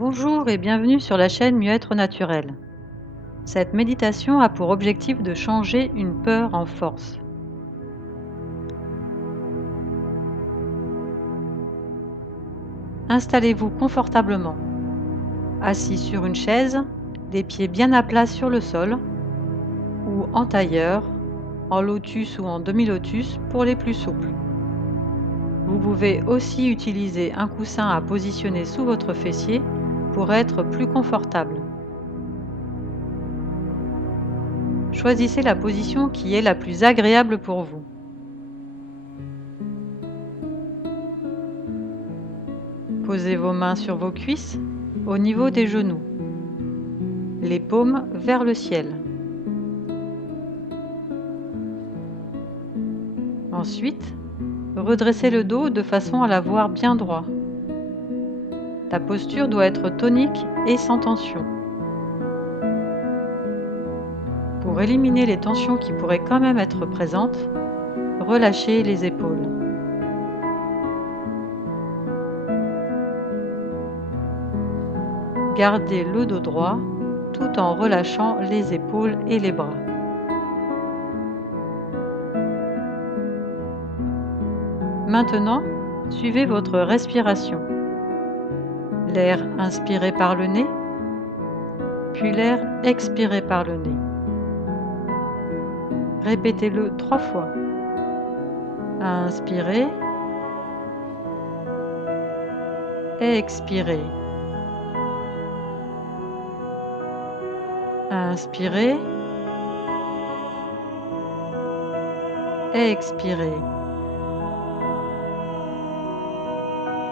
Bonjour et bienvenue sur la chaîne Mieux-être naturel. Cette méditation a pour objectif de changer une peur en force. Installez-vous confortablement, assis sur une chaise, les pieds bien à plat sur le sol, ou en tailleur, en lotus ou en demi-lotus pour les plus souples. Vous pouvez aussi utiliser un coussin à positionner sous votre fessier pour être plus confortable. Choisissez la position qui est la plus agréable pour vous. Posez vos mains sur vos cuisses, au niveau des genoux, les paumes vers le ciel. Ensuite, redressez le dos de façon à l'avoir bien droit. La posture doit être tonique et sans tension. Pour éliminer les tensions qui pourraient quand même être présentes, relâchez les épaules. Gardez le dos droit tout en relâchant les épaules et les bras. Maintenant, suivez votre respiration. L'air inspiré par le nez, puis l'air expiré par le nez. Répétez-le 3 fois. Inspirez, expirez. Inspirez, expirez.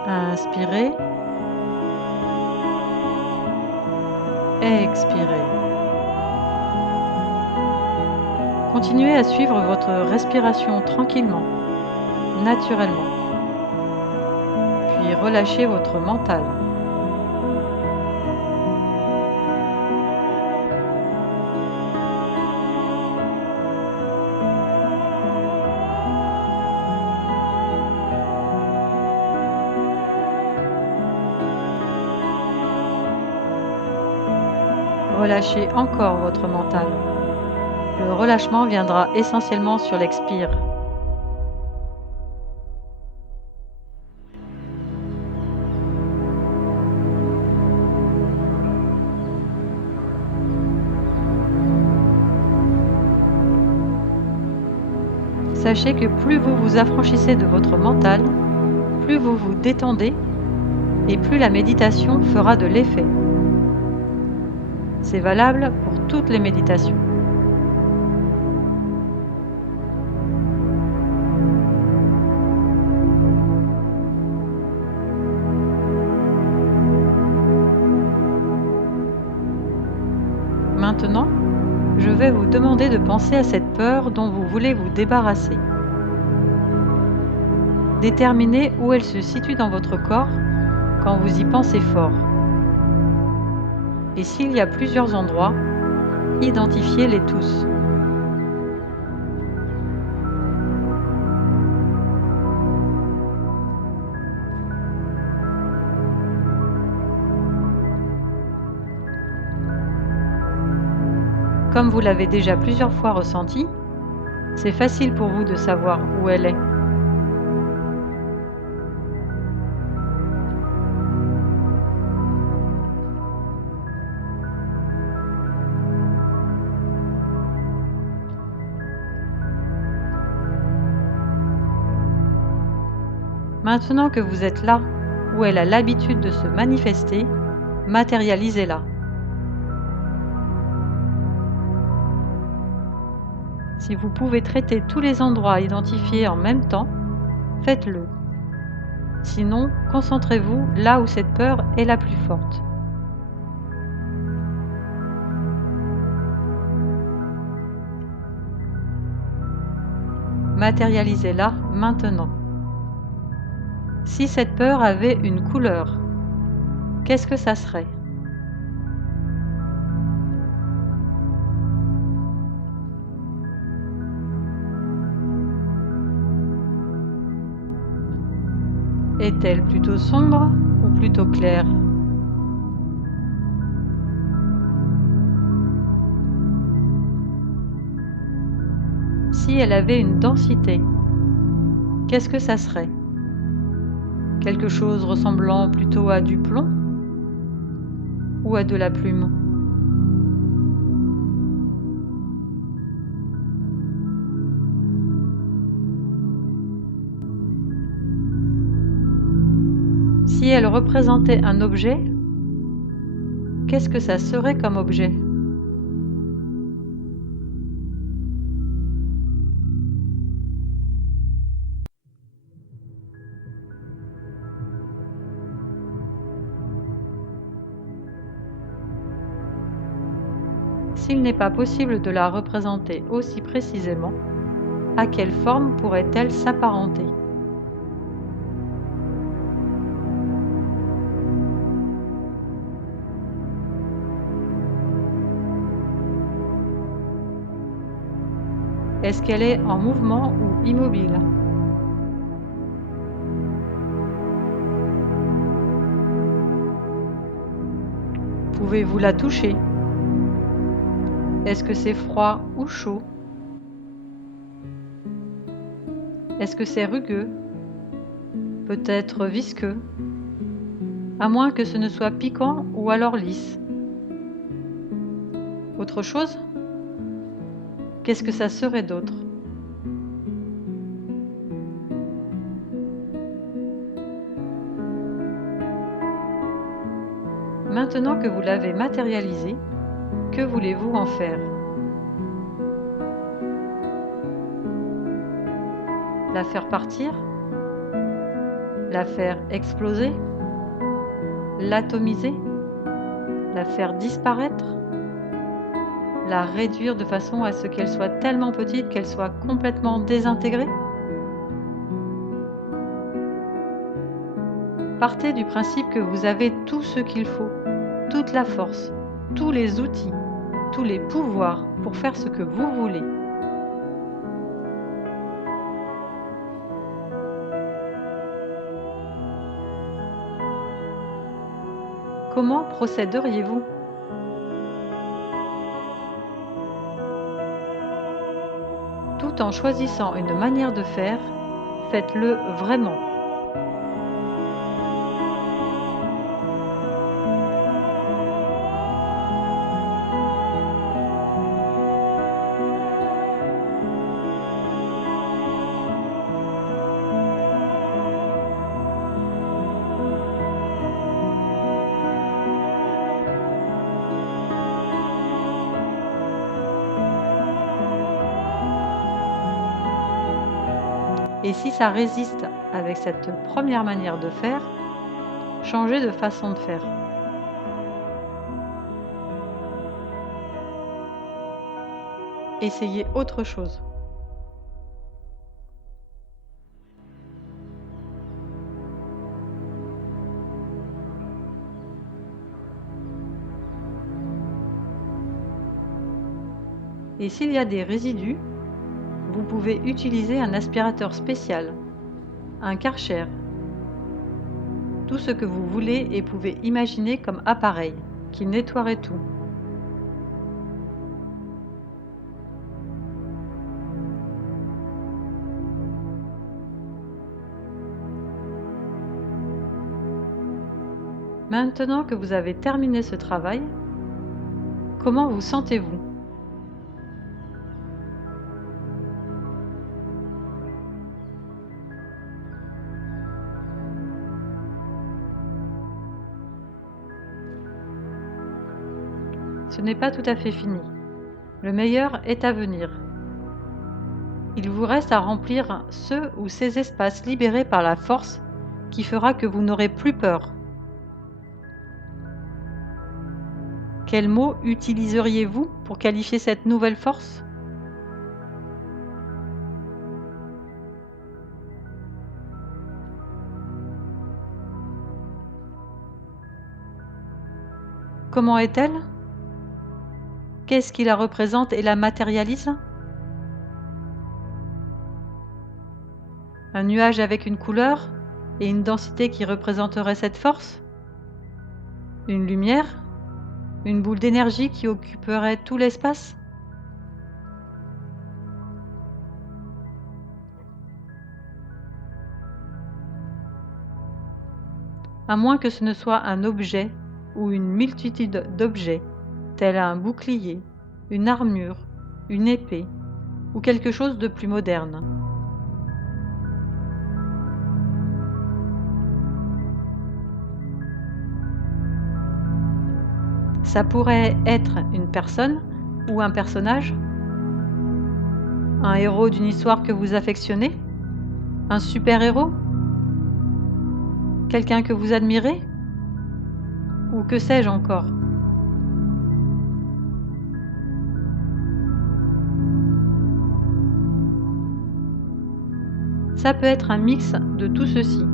Inspirez, expirez. Continuez à suivre votre respiration tranquillement, naturellement. Puis relâchez votre mental. Relâchez encore votre mental. Le relâchement viendra essentiellement sur l'expire. Sachez que plus vous vous affranchissez de votre mental, plus vous vous détendez et plus la méditation fera de l'effet. C'est valable pour toutes les méditations. Maintenant, je vais vous demander de penser à cette peur dont vous voulez vous débarrasser. Déterminez où elle se situe dans votre corps quand vous y pensez fort. Et s'il y a plusieurs endroits, identifiez-les tous. Comme vous l'avez déjà plusieurs fois ressenti, c'est facile pour vous de savoir où elle est. Maintenant que vous êtes là, où elle a l'habitude de se manifester, matérialisez-la. Si vous pouvez traiter tous les endroits identifiés en même temps, faites-le. Sinon, concentrez-vous là où cette peur est la plus forte. Matérialisez-la maintenant. Si cette peur avait une couleur, qu'est-ce que ça serait ? Est-elle plutôt sombre ou plutôt claire ? si elle avait une densité, qu'est-ce que ça serait? Quelque chose ressemblant plutôt à du plomb ou à de la plume? Si elle représentait un objet, qu'est-ce que ça serait comme objet? S'il n'est pas possible de la représenter aussi précisément, à quelle forme pourrait-elle s'apparenter? Est-ce qu'elle est en mouvement ou immobile? Pouvez-vous la toucher? Est-ce que c'est froid ou chaud? Est-ce que c'est rugueux? Peut-être visqueux? À moins que ce ne soit piquant ou alors lisse. Autre chose? Qu'est-ce que ça serait d'autre? Maintenant que vous l'avez matérialisée, que voulez-vous en faire? La faire partir? La faire exploser? L'atomiser? La faire disparaître? La réduire de façon à ce qu'elle soit tellement petite qu'elle soit complètement désintégrée? Partez du principe que vous avez tout ce qu'il faut, toute la force, tous les outils, tous les pouvoirs pour faire ce que vous voulez. Comment procéderiez-vous? Tout en choisissant une manière de faire, faites-le vraiment. Et si ça résiste avec cette première manière de faire, changez de façon de faire. Essayez autre chose. Et s'il y a des résidus, vous pouvez utiliser un aspirateur spécial, un Karcher, tout ce que vous voulez et pouvez imaginer comme appareil qui nettoierait tout. Maintenant que vous avez terminé ce travail, comment vous sentez-vous? Ce n'est pas tout à fait fini. Le meilleur est à venir. Il vous reste à remplir ceux ou ces espaces libérés par la force qui fera que vous n'aurez plus peur. Quel mot utiliseriez-vous pour qualifier cette nouvelle force? Comment est-elle? Qu'est-ce qui la représente et la matérialise? Un nuage avec une couleur et une densité qui représenterait cette force? Une lumière? Une boule d'énergie qui occuperait tout l'espace? à moins que ce ne soit un objet ou une multitude d'objets, tel un bouclier, une armure, une épée ou quelque chose de plus moderne. Ça pourrait être une personne ou un personnage, un héros d'une histoire que vous affectionnez, un super-héros, quelqu'un que vous admirez, ou que sais-je encore. Ça peut être un mix de tout ceci,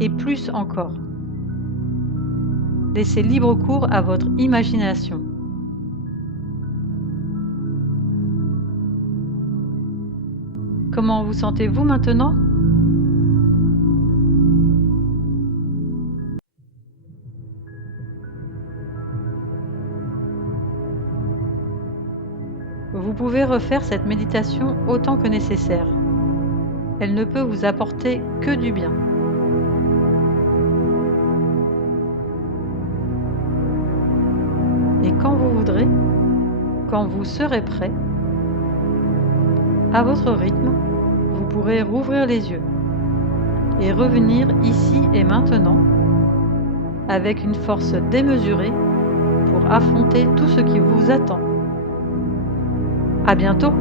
et plus encore. Laissez libre cours à votre imagination. Comment vous sentez-vous maintenant ? Vous pouvez refaire cette méditation autant que nécessaire. Elle ne peut vous apporter que du bien. Et quand vous voudrez, quand vous serez prêt, à votre rythme, vous pourrez rouvrir les yeux et revenir ici et maintenant avec une force démesurée pour affronter tout ce qui vous attend. À bientôt!